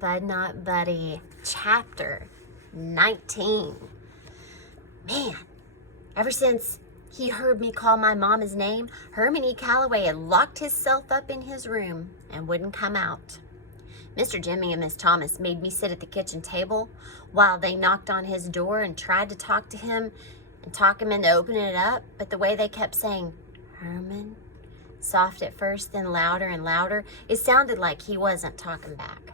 Bud Not Buddy, chapter 19. Man, ever since he heard me call my mama's name, Herman E. Calloway had locked himself up in his room and wouldn't come out. Mr. Jimmy and Miss Thomas made me sit at the kitchen table while they knocked on his door and tried to talk to him and talk him into opening it up, but the way they kept saying, Herman, soft at first, then louder and louder, it sounded like he wasn't talking back.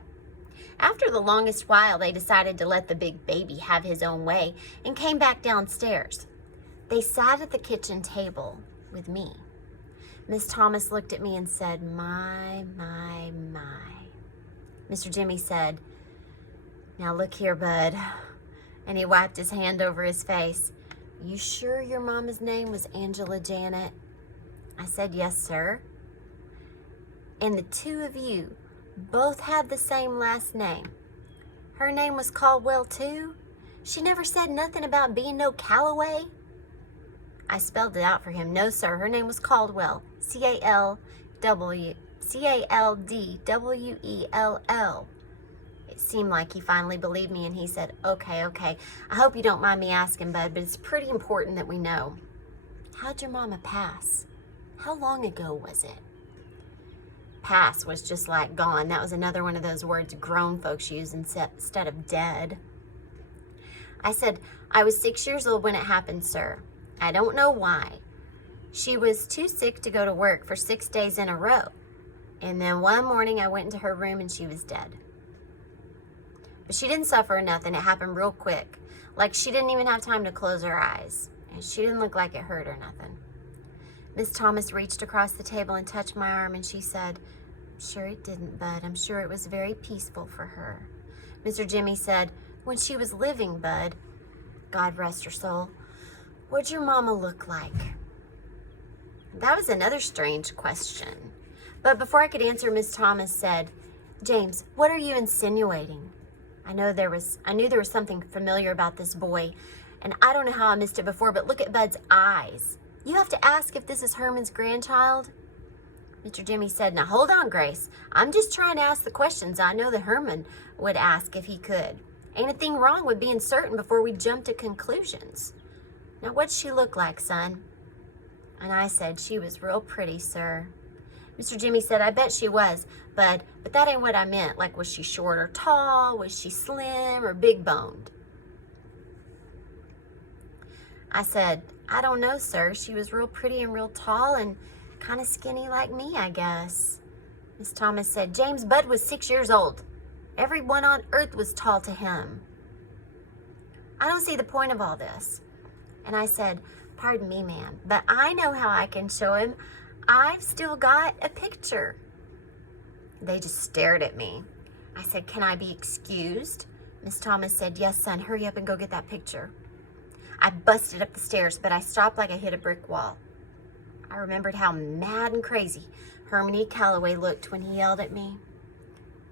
After the longest while, they decided to let the big baby have his own way and came back downstairs. They sat at the kitchen table with me. Miss Thomas looked at me and said, my. Mr. Jimmy said, now look here, Bud. And he wiped his hand over his face. You sure your mama's name was Angela Janet? I said, yes, sir. And the two of you both had the same last name. Her name was Caldwell, too? She never said nothing about being no Calloway? I spelled it out for him. No, sir, her name was Caldwell. Caldwell. It seemed like he finally believed me, and he said, okay. I hope you don't mind me asking, Bud, but it's pretty important that we know. How'd your mama pass? How long ago was it? Pass was just like gone. That was another one of those words grown folks use instead of dead. I said, I was 6 years old when it happened, sir. I don't know why. She was too sick to go to work for 6 days in a row. And then one morning I went into her room and she was dead. But she didn't suffer or nothing. It happened real quick. Like she didn't even have time to close her eyes. And she didn't look like it hurt or nothing. Miss Thomas reached across the table and touched my arm and she said, sure it didn't, Bud. I'm sure it was very peaceful for her. Mr. Jimmy said, when she was living, Bud, God rest her soul, what'd your mama look like? That was another strange question. But before I could answer, Miss Thomas said, James, what are you insinuating? I knew there was something familiar about this boy, and I don't know how I missed it before, but look at Bud's eyes. You have to ask if this is Herman's grandchild. Mr. Jimmy said, now hold on, Grace. I'm just trying to ask the questions I know that Herman would ask if he could. Ain't a thing wrong with being certain before we jump to conclusions. Now, what'd she look like, son? And I said, she was real pretty, sir. Mr. Jimmy said, I bet she was, Bud, but that ain't what I meant. Like, was she short or tall? Was she slim or big boned? I said, I don't know, sir. She was real pretty and real tall and kind of skinny like me, I guess. Miss Thomas said, James, Bud was 6 years old. Everyone on earth was tall to him. I don't see the point of all this. And I said, pardon me, ma'am, but I know how I can show him. I've still got a picture. They just stared at me. I said, can I be excused? Miss Thomas said, yes, son, hurry up and go get that picture. I busted up the stairs, but I stopped like I hit a brick wall. I remembered how mad and crazy Herman E. Calloway looked when he yelled at me.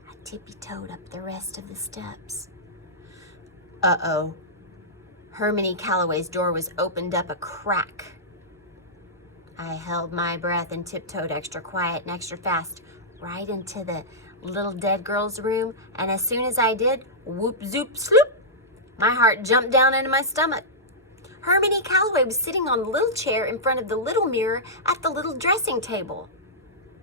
I tippy-toed up the rest of the steps. Uh-oh. Herman E. Calloway's door was opened up a crack. I held my breath and tiptoed extra quiet and extra fast right into the little dead girl's room, and as soon as I did, whoop, zoop, sloop, my heart jumped down into my stomach. Herman E. Calloway was sitting on the little chair in front of the little mirror at the little dressing table.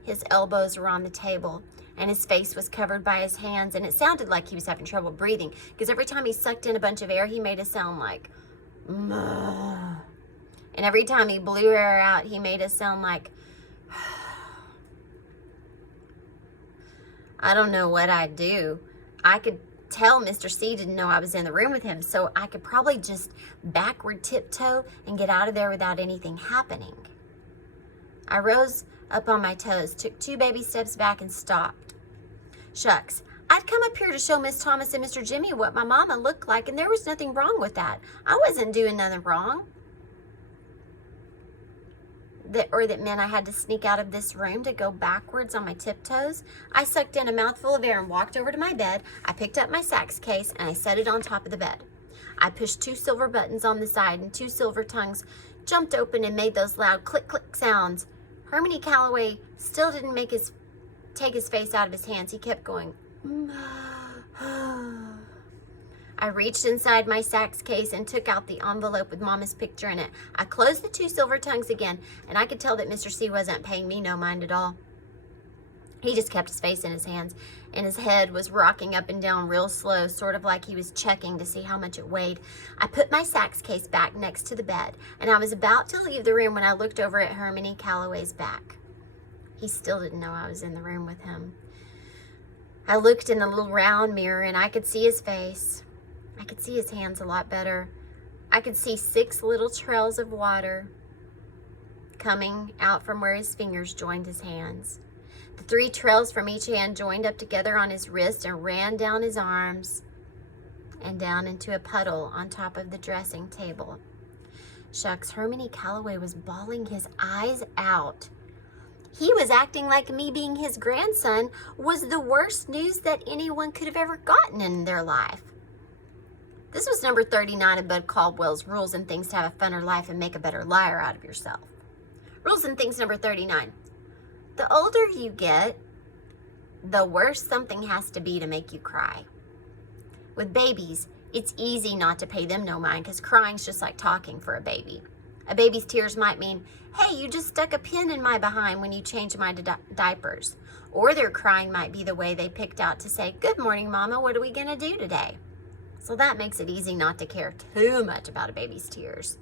His elbows were on the table, and his face was covered by his hands, and it sounded like he was having trouble breathing, because every time he sucked in a bunch of air, he made a sound like, "Mah." And every time he blew air out, he made a sound like, I don't know what I'd do. I could tell Mr. C didn't know I was in the room with him, so I could probably just backward tiptoe and get out of there without anything happening. I rose up on my toes, took 2 baby steps back, and stopped. Shucks, I'd come up here to show Miss Thomas and Mr. Jimmy what my mama looked like, and there was nothing wrong with that. I wasn't doing nothing wrong. That meant I had to sneak out of this room to go backwards on my tiptoes. I sucked in a mouthful of air and walked over to my bed. I picked up my sax case and I set it on top of the bed. I pushed 2 silver buttons on the side, and 2 silver tongues jumped open and made those loud click-click sounds. Herman E. Calloway still didn't take his face out of his hands. He kept going, "Ma, I reached inside my Saks case and took out the envelope with Mama's picture in it. I closed the 2 silver tongues again, and I could tell that Mr. C wasn't paying me no mind at all. He just kept his face in his hands, and his head was rocking up and down real slow, sort of like he was checking to see how much it weighed. I put my Saks case back next to the bed, and I was about to leave the room when I looked over at Hermione Calloway's back. He still didn't know I was in the room with him. I looked in the little round mirror, and I could see his face. I could see his hands a lot better. I could see 6 little trails of water coming out from where his fingers joined his hands. The 3 trails from each hand joined up together on his wrist and ran down his arms and down into a puddle on top of the dressing table. Shucks, Hermione Calloway was bawling his eyes out. He was acting like me being his grandson was the worst news that anyone could have ever gotten in their life. This was number 39 of Bud Caldwell's Rules and Things to Have a Funner Life and Make a Better Liar Out of Yourself. Rules and Things number 39. The older you get, the worse something has to be to make you cry. With babies, it's easy not to pay them no mind because crying's just like talking for a baby. A baby's tears might mean, hey, you just stuck a pin in my behind when you changed my diapers. Or their crying might be the way they picked out to say, good morning, Mama, what are we going to do today? So that makes it easy not to care too much about a baby's tears.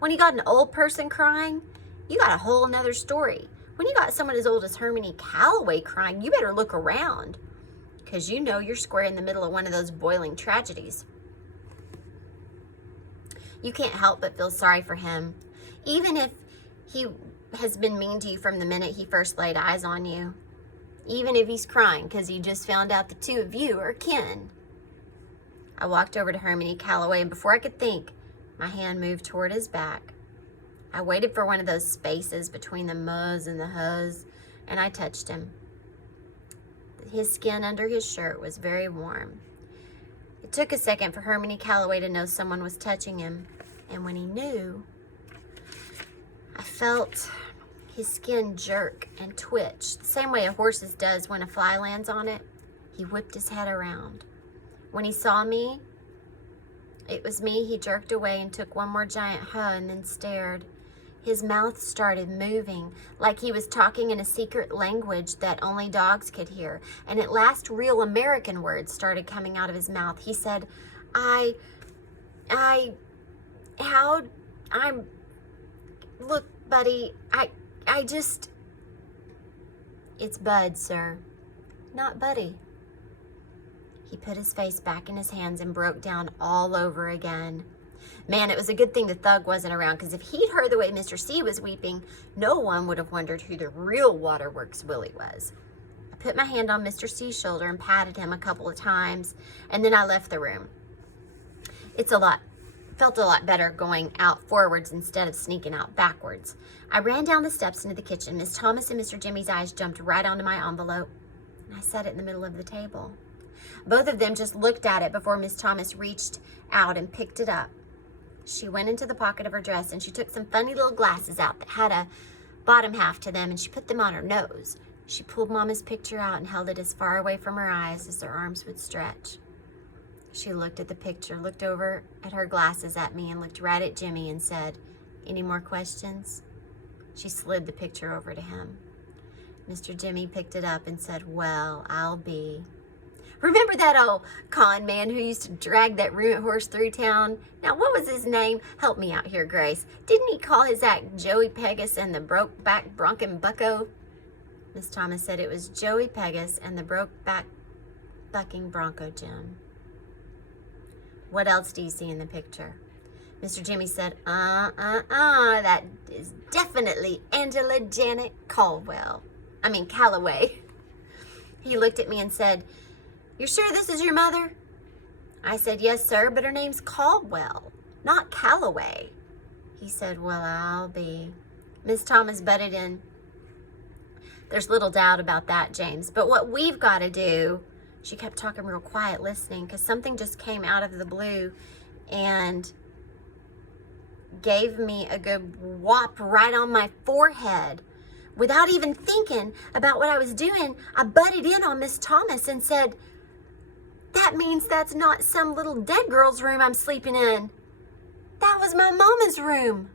When you got an old person crying, you got a whole nother story. When you got someone as old as Hermione Calloway crying, you better look around because you know you're square in the middle of one of those boiling tragedies. You can't help but feel sorry for him, even if he has been mean to you from the minute he first laid eyes on you. Even if he's crying because he just found out the 2 of you are kin. I walked over to Hermione Calloway, and before I could think, my hand moved toward his back. I waited for one of those spaces between the muzz and the huzz, and I touched him. His skin under his shirt was very warm. It took a second for Hermione Calloway to know someone was touching him, and when he knew, I felt his skin jerk and twitch, the same way a horse's does when a fly lands on it. He whipped his head around. When he saw me, it was me, he jerked away and took one more giant hug and then stared. His mouth started moving like he was talking in a secret language that only dogs could hear. And at last, real American words started coming out of his mouth. He said, look, buddy, it's Bud, sir, not Buddy. He put his face back in his hands and broke down all over again. Man, it was a good thing the thug wasn't around, because if he'd heard the way Mr. C was weeping, no one would have wondered who the real Waterworks Willie was. I put my hand on Mr. C's shoulder and patted him a couple of times, and then I left the room. Felt a lot better going out forwards instead of sneaking out backwards. I ran down the steps into the kitchen. Miss Thomas and Mr. Jimmy's eyes jumped right onto my envelope, and I set it in the middle of the table. Both of them just looked at it before Miss Thomas reached out and picked it up. She went into the pocket of her dress and she took some funny little glasses out that had a bottom half to them, and she put them on her nose. She pulled Mama's picture out and held it as far away from her eyes as her arms would stretch. She looked at the picture, looked over at her glasses at me, and looked right at Jimmy and said, "Any more questions?" She slid the picture over to him. Mr. Jimmy picked it up and said, "Well, I'll be." Remember that old con man who used to drag that ruined horse through town? Now, what was his name? Help me out here, Grace. Didn't he call his act Joey Pegas and the Brokeback Bronkin' Bucko? Miss Thomas said it was Joey Pegas and the Brokeback Bucking Bronco Jim. What else do you see in the picture? Mr. Jimmy said, that is definitely Angela Janet Calloway. He looked at me and said, "You're sure this is your mother?" I said, "Yes, sir, but her name's Caldwell, not Calloway." He said, "Well, I'll be." Miss Thomas butted in. "There's little doubt about that, James, but what we've got to do," she kept talking real quiet, listening, because something just came out of the blue and gave me a good whop right on my forehead. Without even thinking about what I was doing, I butted in on Miss Thomas and said, That means that's not some little dead girl's room I'm sleeping in. That was my mama's room.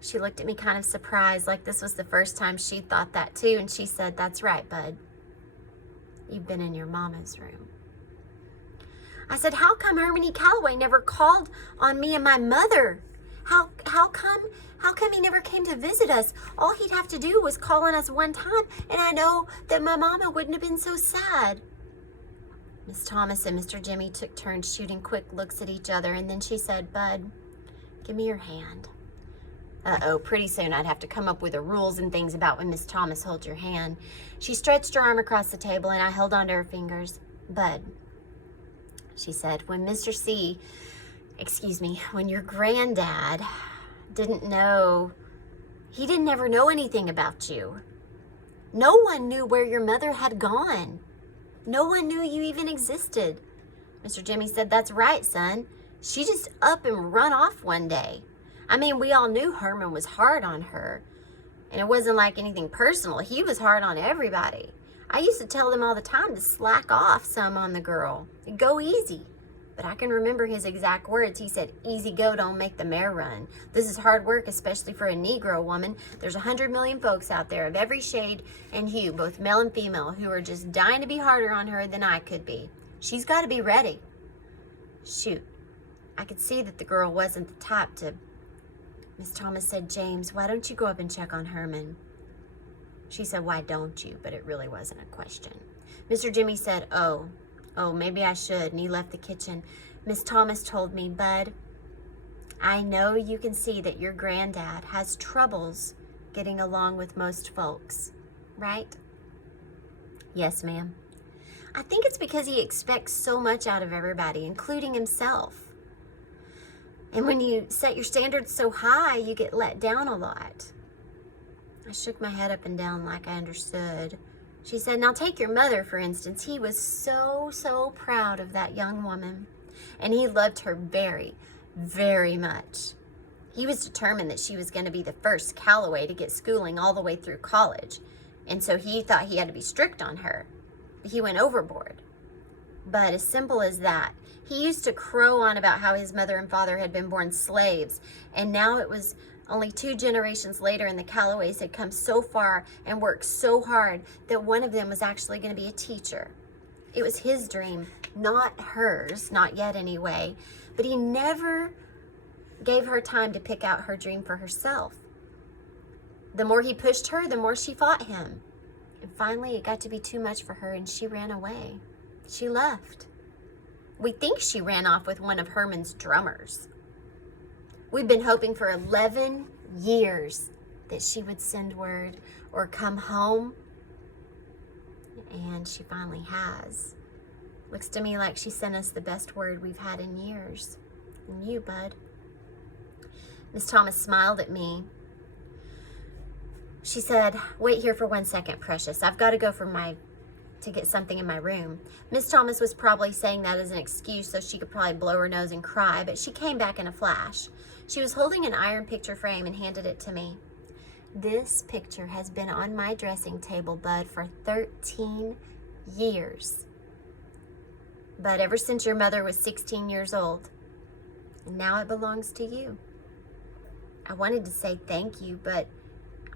She looked at me kind of surprised, like this was the first time she thought that too, and she said, "That's right, bud. You've been in your mama's room." I said, "How come Harmony Calloway never called on me and my mother? How come he never came to visit us? All he'd have to do was call on us one time, and I know that my mama wouldn't have been so sad." Miss Thomas and Mr. Jimmy took turns shooting quick looks at each other, and then she said, "Bud, give me your hand." Uh-oh, pretty soon I'd have to come up with the rules and things about when Miss Thomas holds your hand. She stretched her arm across the table, and I held onto her fingers. "Bud," she said, when your granddad he didn't ever know anything about you. No one knew where your mother had gone. No one knew you even existed." Mr. Jimmy said, "That's right, son. She just up and run off one day. I mean, we all knew Herman was hard on her. And it wasn't like anything personal. He was hard on everybody. I used to tell them all the time to slack off some on the girl. Go easy." But I can remember his exact words. He said, "Easy go don't make the mare run. This is hard work, especially for a Negro woman. There's 100 million folks out there of every shade and hue, both male and female, who are just dying to be harder on her than I could be. She's got to be ready." Shoot. I could see that the girl wasn't the type to... Miss Thomas said, "James, why don't you go up and check on Herman?" She said, "Why don't you?" But it really wasn't a question. Mr. Jimmy said, Oh, maybe I should," and he left the kitchen. Miss Thomas told me, "Bud, I know you can see that your granddad has troubles getting along with most folks, right?" "Yes, ma'am. I think it's because he expects so much out of everybody, including himself. And when you set your standards so high, you get let down a lot." I shook my head up and down like I understood. She said, "Now take your mother, for instance. He was so proud of that young woman. And he loved her very, very much. He was determined that she was going to be the first Calloway to get schooling all the way through college. And so he thought he had to be strict on her. But he went overboard. But as simple as that, he used to crow on about how his mother and father had been born slaves. And now it was only 2 generations later, and the Calloways had come so far and worked so hard that one of them was actually going to be a teacher. It was his dream, not hers, not yet anyway. But he never gave her time to pick out her dream for herself. The more he pushed her, the more she fought him. And finally, it got to be too much for her, and she ran away. She left. We think she ran off with one of Herman's drummers. We've been hoping for 11 years that she would send word or come home. And she finally has. Looks to me like she sent us the best word we've had in years. And you, bud." Miss Thomas smiled at me. She said, "Wait here for 1 second, precious. I've got to go to get something in my room." Miss Thomas was probably saying that as an excuse so she could probably blow her nose and cry, but she came back in a flash. She was holding an iron picture frame and handed it to me. "This picture has been on my dressing table, Bud, for 13 years. But ever since your mother was 16 years old. And now it belongs to you." I wanted to say thank you, but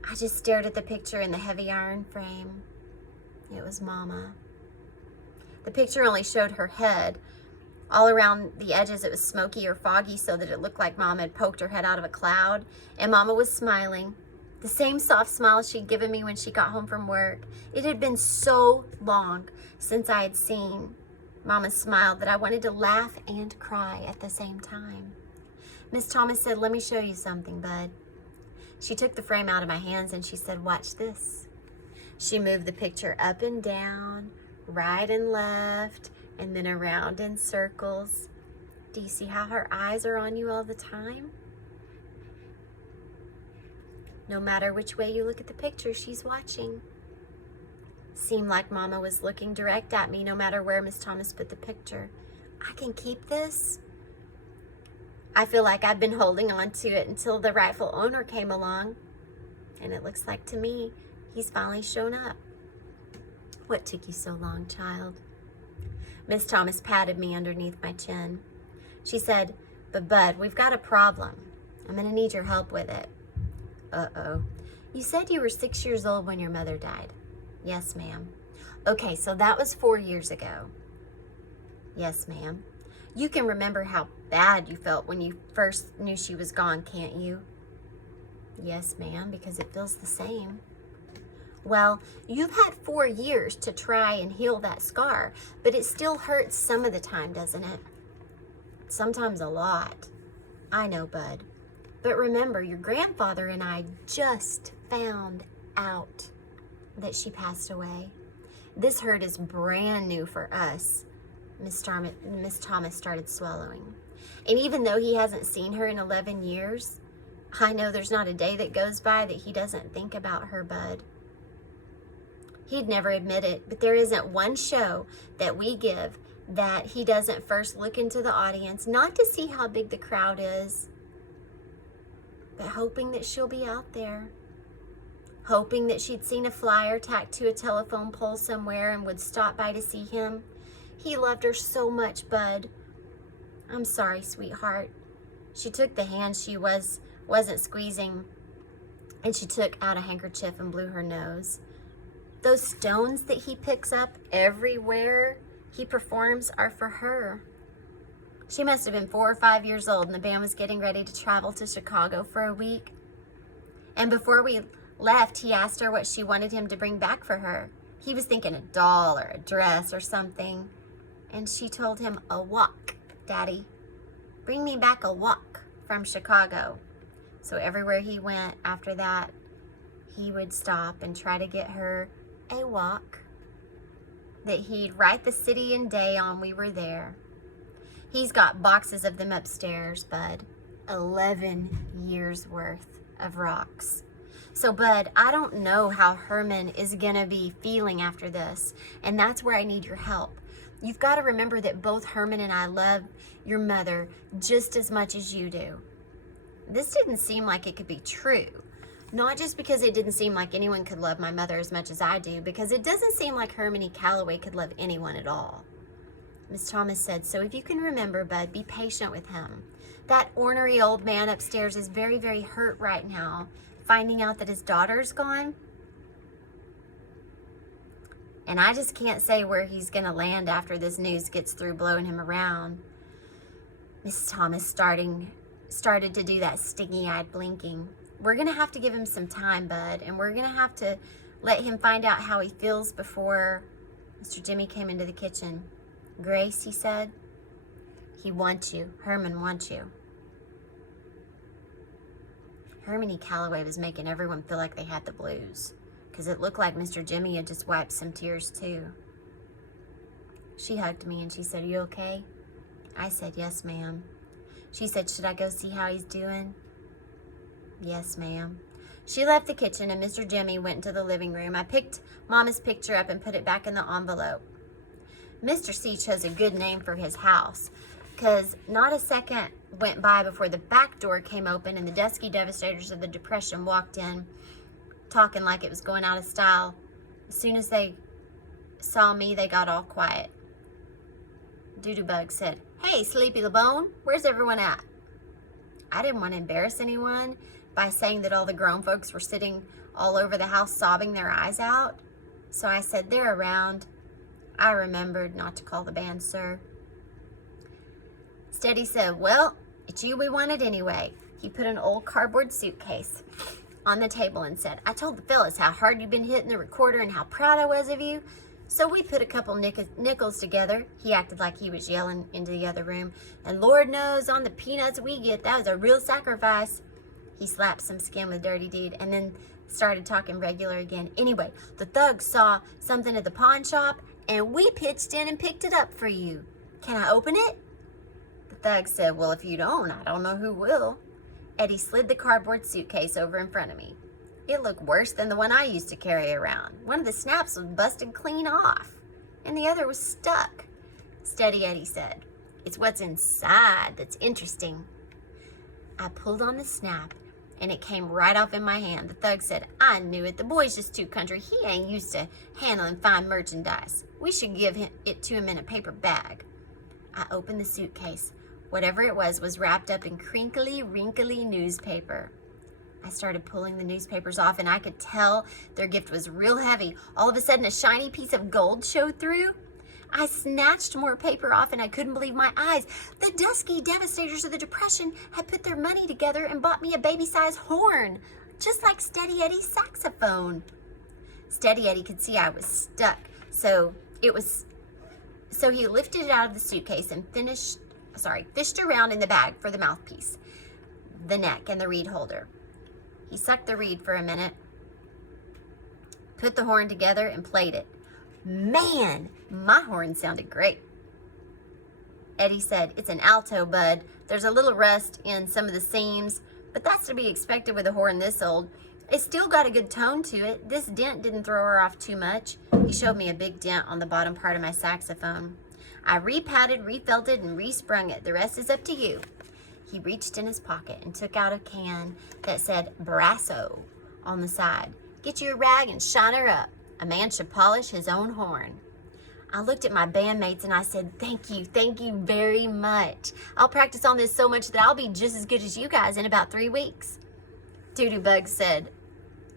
I just stared at the picture in the heavy iron frame. It was Mama. The picture only showed her head. All around the edges it was smoky or foggy so that it looked like Mama had poked her head out of a cloud. And Mama was smiling. The same soft smile she'd given me when she got home from work. It had been so long since I had seen Mama's smile that I wanted to laugh and cry at the same time. Miss Thomas said, "Let me show you something, Bud." She took the frame out of my hands and she said, "Watch this." She moved the picture up and down, right and left, and then around in circles. Do you see how her eyes are on you all the time? No matter which way you look at the picture, she's watching. Seemed like Mama was looking direct at me no matter where Miss Thomas put the picture. I can keep this. I feel like I've been holding on to it until the rightful owner came along. And it looks like to me, he's finally shown up. What took you so long, child? Miss Thomas patted me underneath my chin. She said, "But Bud, we've got a problem. I'm going to need your help with it." "Uh-oh. You said you were 6 years old when your mother died." "Yes, ma'am." "Okay, so that was 4 years ago." "Yes, ma'am." "You can remember how bad you felt when you first knew she was gone, can't you?" "Yes, ma'am, because it feels the same." "Well, you've had 4 years to try and heal that scar, but it still hurts some of the time, doesn't it?" "Sometimes a lot." "I know, Bud. But remember, your grandfather and I just found out that she passed away. This hurt is brand new for us." Miss Thomas started swallowing. "And even though he hasn't seen her in 11 years, I know there's not a day that goes by that he doesn't think about her, Bud. He'd never admit it, but there isn't one show that we give that he doesn't first look into the audience, not to see how big the crowd is, but hoping that she'll be out there. Hoping that she'd seen a flyer tacked to a telephone pole somewhere and would stop by to see him. He loved her so much, Bud. I'm sorry, sweetheart." She took the hand she wasn't squeezing, and she took out a handkerchief and blew her nose. "Those stones that he picks up everywhere he performs are for her. She must have been 4 or 5 years old, and the band was getting ready to travel to Chicago for a week. And before we left, he asked her what she wanted him to bring back for her. He was thinking a doll or a dress or something. And she told him, 'A walk, Daddy. Bring me back a walk from Chicago.' So everywhere he went after that, he would stop and try to get her a walk that he'd write the city and day on we were there. He's got boxes of them upstairs, Bud. 11 years worth of rocks. So, Bud, I don't know how Herman is going to be feeling after this, and that's where I need your help. You've got to remember that both Herman and I love your mother just as much as you do." This didn't seem like it could be true. Not just because it didn't seem like anyone could love my mother as much as I do, because it doesn't seem like Herman E. Calloway could love anyone at all. Miss Thomas said, "So if you can remember, Bud, be patient with him. That ornery old man upstairs is very, very hurt right now, finding out that his daughter's gone. And I just can't say where he's going to land after this news gets through blowing him around." Miss Thomas started to do that stingy-eyed blinking. "We're going to have to give him some time, Bud, and we're going to have to let him find out how he feels before..." Mr. Jimmy came into the kitchen. "Grace," he said, "he wants you. Herman wants you." Herman E. Calloway was making everyone feel like they had the blues, because it looked like Mr. Jimmy had just wiped some tears too. She hugged me and she said, "You okay?" I said, "Yes, ma'am." She said, "Should I go see how he's doing?" "Yes, ma'am." She left the kitchen and Mr. Jimmy went into the living room. I picked Mama's picture up and put it back in the envelope. Mr. C chose a good name for his house, because not a second went by before the back door came open and the dusky devastators of the Depression walked in, talking like it was going out of style. As soon as they saw me, they got all quiet. Doodoo-Bug said, "Hey, Sleepy LeBone, where's everyone at?" I didn't want to embarrass anyone by saying that all the grown folks were sitting all over the house sobbing their eyes out. So I said, "They're around." I remembered not to call the band sir. Steady said, "Well, it's you we wanted anyway." He put an old cardboard suitcase on the table and said, "I told the fellas how hard you've been hitting the recorder and how proud I was of you. So we put a couple nickels together." He acted like he was yelling into the other room. "And Lord knows on the peanuts we get, that was a real sacrifice." He slapped some skin with Dirty Deed and then started talking regular again. "Anyway, the thugs saw something at the pawn shop and we pitched in and picked it up for you. Can I open it?" The thug said, "Well, if you don't, I don't know who will." Eddie slid the cardboard suitcase over in front of me. It looked worse than the one I used to carry around. One of the snaps was busted clean off, and the other was stuck. "Steady," Eddie said. "It's what's inside that's interesting." I pulled on the snap, and it came right off in my hand. The thug said, "I knew it. The boy's just too country. He ain't used to handling fine merchandise. We should give it to him in a paper bag. I opened the suitcase. Whatever it was wrapped up in crinkly, wrinkly newspaper. I started pulling the newspapers off, and I could tell their gift was real heavy. All of a sudden, a shiny piece of gold showed through. I snatched more paper off, and I couldn't believe my eyes. The dusky devastators of the Depression had put their money together and bought me a baby-sized horn, just like Steady Eddie's saxophone. Steady Eddie could see I was stuck, so he lifted it out of the suitcase and fished around in the bag for the mouthpiece, the neck, and the reed holder. He sucked the reed for a minute, put the horn together, and played it. Man, my horn sounded great. Eddie said, "It's an alto, bud. There's a little rust in some of the seams, but that's to be expected with a horn this old. It's still got a good tone to it. This dent didn't throw her off too much." He showed me a big dent on the bottom part of my saxophone. "I repatted, refelted, and resprung it. The rest is up to you." He reached in his pocket and took out a can that said Brasso on the side. "Get you a rag and shine her up. A man should polish his own horn." I looked at my bandmates and I said, thank you very much. I'll practice on this so much that I'll be just as good as you guys in about 3 weeks. Doodoo said,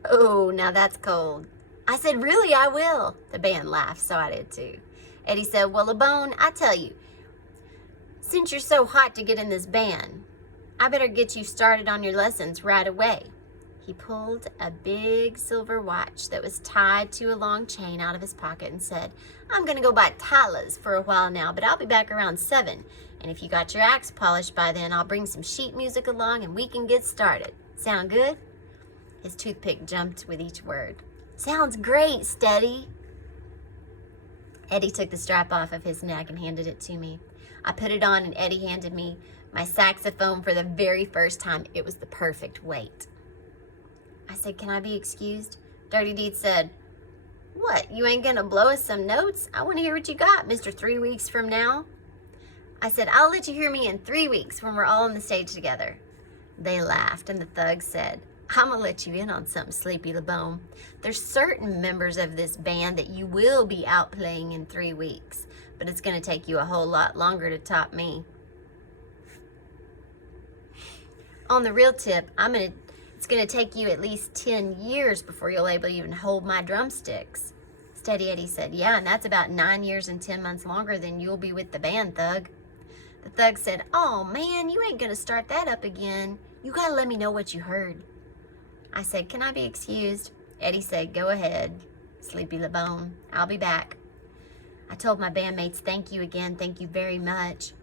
"Oh, now that's cold." I said, "Really, I will." The band laughed, so I did too. Eddie said, "Well, LeBone, I tell you, since you're so hot to get in this band, I better get you started on your lessons right away." He pulled a big silver watch that was tied to a long chain out of his pocket and said, "I'm going to go buy Tyler's for a while now, but I'll be back around 7. And if you got your axe polished by then, I'll bring some sheet music along and we can get started. Sound good?" His toothpick jumped with each word. "Sounds great, Steady." Eddie took the strap off of his neck and handed it to me. I put it on and Eddie handed me my saxophone for the very first time. It was the perfect weight. I said, "Can I be excused?" Dirty Deed said, "What, you ain't gonna blow us some notes? I want to hear what you got, Mr. 3 weeks from now." I said, "I'll let you hear me in 3 weeks when we're all on the stage together." They laughed, and the thug said, "I'm gonna let you in on something, Sleepy LeBone. There's certain members of this band that you will be out playing in 3 weeks, but it's gonna take you a whole lot longer to top me. On the real tip, it's gonna take you at least 10 years before you'll able to even hold my drumsticks." Steady Eddie said, "Yeah, and that's about 9 years and 10 months longer than you'll be with the band, Thug." The thug said, "Oh man, you ain't gonna start that up again. You gotta let me know what you heard." I said, "Can I be excused?" Eddie said, "Go ahead, Sleepy LeBone. I'll be back." I told my bandmates, "Thank you again, thank you very much."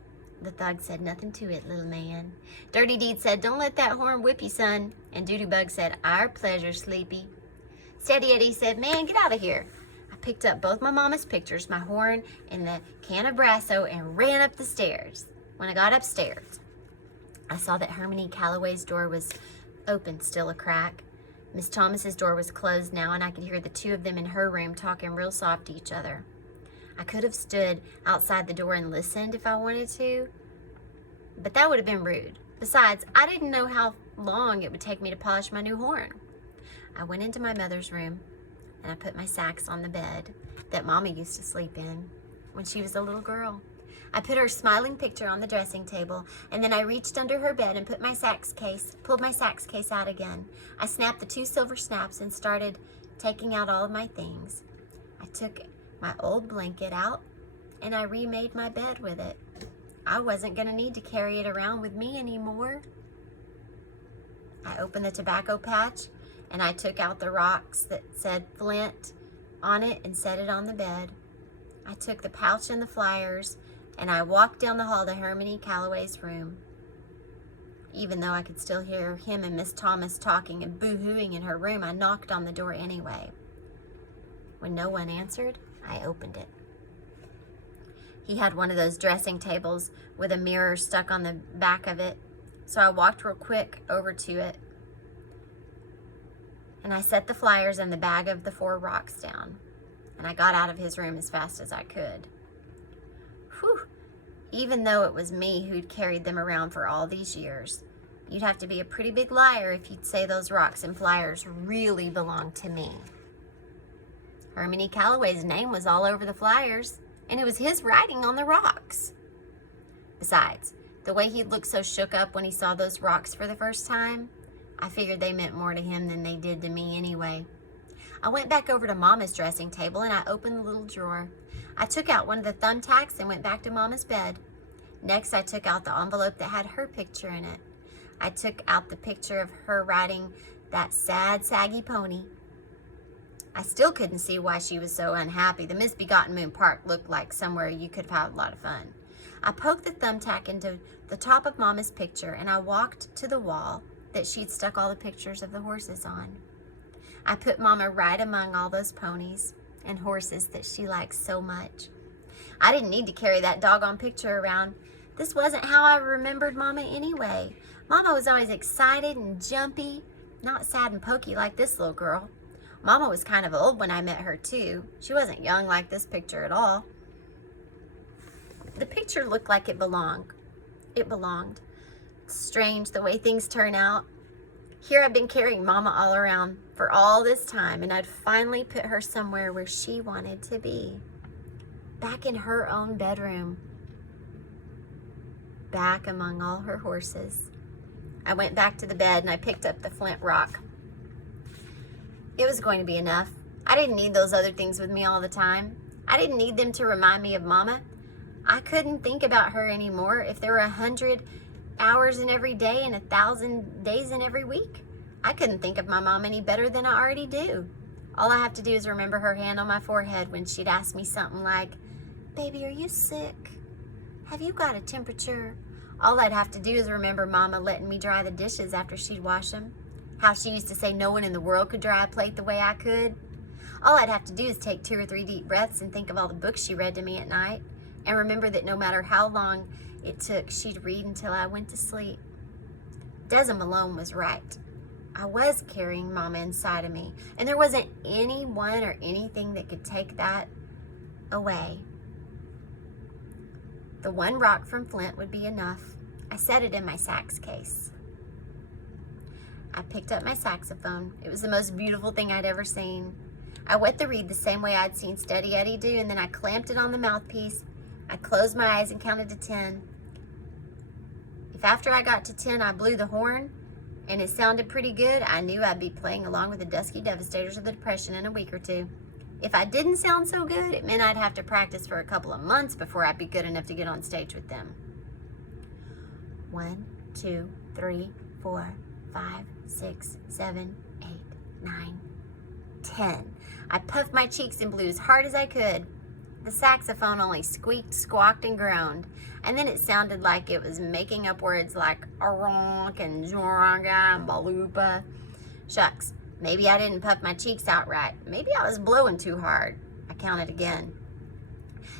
The thug said, "Nothing to it, little man." Dirty Deed said, "Don't let that horn whip you, son." And Doodoo said, "Our pleasure, Sleepy." Steady Eddie said, "Man, get out of here." I picked up both my mama's pictures, my horn, and the can of Brasso and ran up the stairs. When I got upstairs, I saw that Hermione Calloway's door was open, still a crack. Miss Thomas's door was closed now, and I could hear the two of them in her room talking real soft to each other. I could have stood outside the door and listened if I wanted to, but that would have been rude. Besides, I didn't know how long it would take me to polish my new horn. I went into my mother's room, and I put my sax on the bed that Mama used to sleep in when she was a little girl. I put her smiling picture on the dressing table, and then I reached under her bed and pulled my sax case out again. I snapped the 2 silver snaps and started taking out all of my things. I took my old blanket out, and I remade my bed with it. I wasn't going to need to carry it around with me anymore. I opened the tobacco patch, and I took out the rocks that said Flint on it and set it on the bed. I took the pouch and the flyers, and I walked down the hall to Hermione Calloway's room. Even though I could still hear him and Miss Thomas talking and boo-hooing in her room, I knocked on the door anyway. When no one answered, I opened it. He had one of those dressing tables with a mirror stuck on the back of it, so I walked real quick over to it, and I set the flyers and the bag of the 4 rocks down, and I got out of his room as fast as I could. Whew. Even though it was me who'd carried them around for all these years, you'd have to be a pretty big liar if you'd say those rocks and flyers really belonged to me. Hermione Calloway's name was all over the flyers, and it was his writing on the rocks. Besides, the way he looked so shook up when he saw those rocks for the first time, I figured they meant more to him than they did to me anyway. I went back over to Mama's dressing table and I opened the little drawer. I took out one of the thumbtacks and went back to Mama's bed. Next, I took out the envelope that had her picture in it. I took out the picture of her riding that sad, saggy pony. I still couldn't see why she was so unhappy. The Misbegotten Moon Park looked like somewhere you could have had a lot of fun. I poked the thumbtack into the top of Mama's picture and I walked to the wall that she'd stuck all the pictures of the horses on. I put Mama right among all those ponies and horses that she likes so much. I didn't need to carry that doggone picture around. This wasn't how I remembered Mama anyway. Mama was always excited and jumpy, not sad and pokey like this little girl. Mama was kind of old when I met her too. She wasn't young like this picture at all. The picture looked like it belonged. It belonged. It's strange the way things turn out. Here I've been carrying Mama all around for all this time, and I'd finally put her somewhere where she wanted to be. Back in her own bedroom. Back among all her horses. I went back to the bed and I picked up the flint rock. It was going to be enough. I didn't need those other things with me all the time. I didn't need them to remind me of Mama. I couldn't think about her anymore if there were 100 hours in every day and 1,000 days in every week. I couldn't think of my mom any better than I already do. All I have to do is remember her hand on my forehead when she'd ask me something like, "Baby, are you sick? Have you got a temperature?" All I'd have to do is remember Mama letting me dry the dishes after she'd wash them. How she used to say no one in the world could dry a plate the way I could. All I'd have to do is take 2 or 3 deep breaths and think of all the books she read to me at night, and remember that no matter how long it took, she'd read until I went to sleep. Deza Malone was right. I was carrying Mama inside of me, and there wasn't anyone or anything that could take that away. The one rock from Flint would be enough. I set it in my sax case. I picked up my saxophone. It was the most beautiful thing I'd ever seen. I wet the reed the same way I'd seen Steady Eddie do, and then I clamped it on the mouthpiece. I closed my eyes and counted to 10. If after I got to 10 I blew the horn and it sounded pretty good, I knew I'd be playing along with the Dusky Devastators of the Depression in a week or two. If I didn't sound so good, it meant I'd have to practice for a couple of months before I'd be good enough to get on stage with them. 1, 2, 3, 4, 5, 6, 7, 8, 9, 10. I puffed my cheeks and blew as hard as I could. The saxophone only squeaked, squawked, and groaned, and then it sounded like it was making up words like aronk and zoraga and balupa. Shucks, maybe I didn't puff my cheeks out right. Maybe I was blowing too hard. I counted again.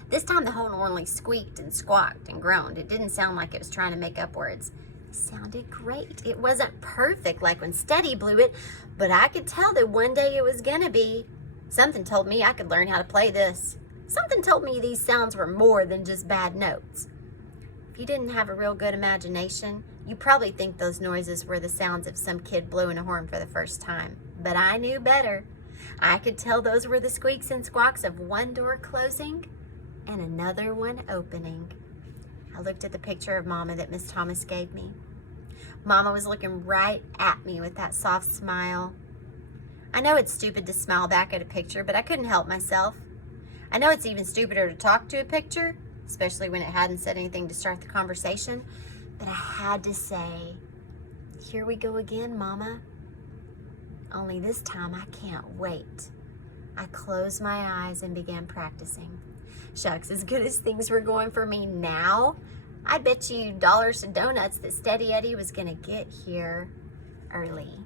This time the horn only squeaked and squawked and groaned. It didn't sound like it was trying to make up words. It sounded great. It wasn't perfect like when Steady blew it, but I could tell that one day it was gonna be. Something told me I could learn how to play this. Something told me these sounds were more than just bad notes. If you didn't have a real good imagination, you probably think those noises were the sounds of some kid blowing a horn for the first time. But I knew better. I could tell those were the squeaks and squawks of one door closing and another one opening. I looked at the picture of Mama that Miss Thomas gave me. Mama was looking right at me with that soft smile. I know it's stupid to smile back at a picture, but I couldn't help myself. I know it's even stupider to talk to a picture, especially when it hadn't said anything to start the conversation, but I had to say, "Here we go again, Mama. Only this time I can't wait." I closed my eyes and began practicing. Shucks, as good as things were going for me now, I bet you dollars to donuts that Steady Eddie was gonna get here early.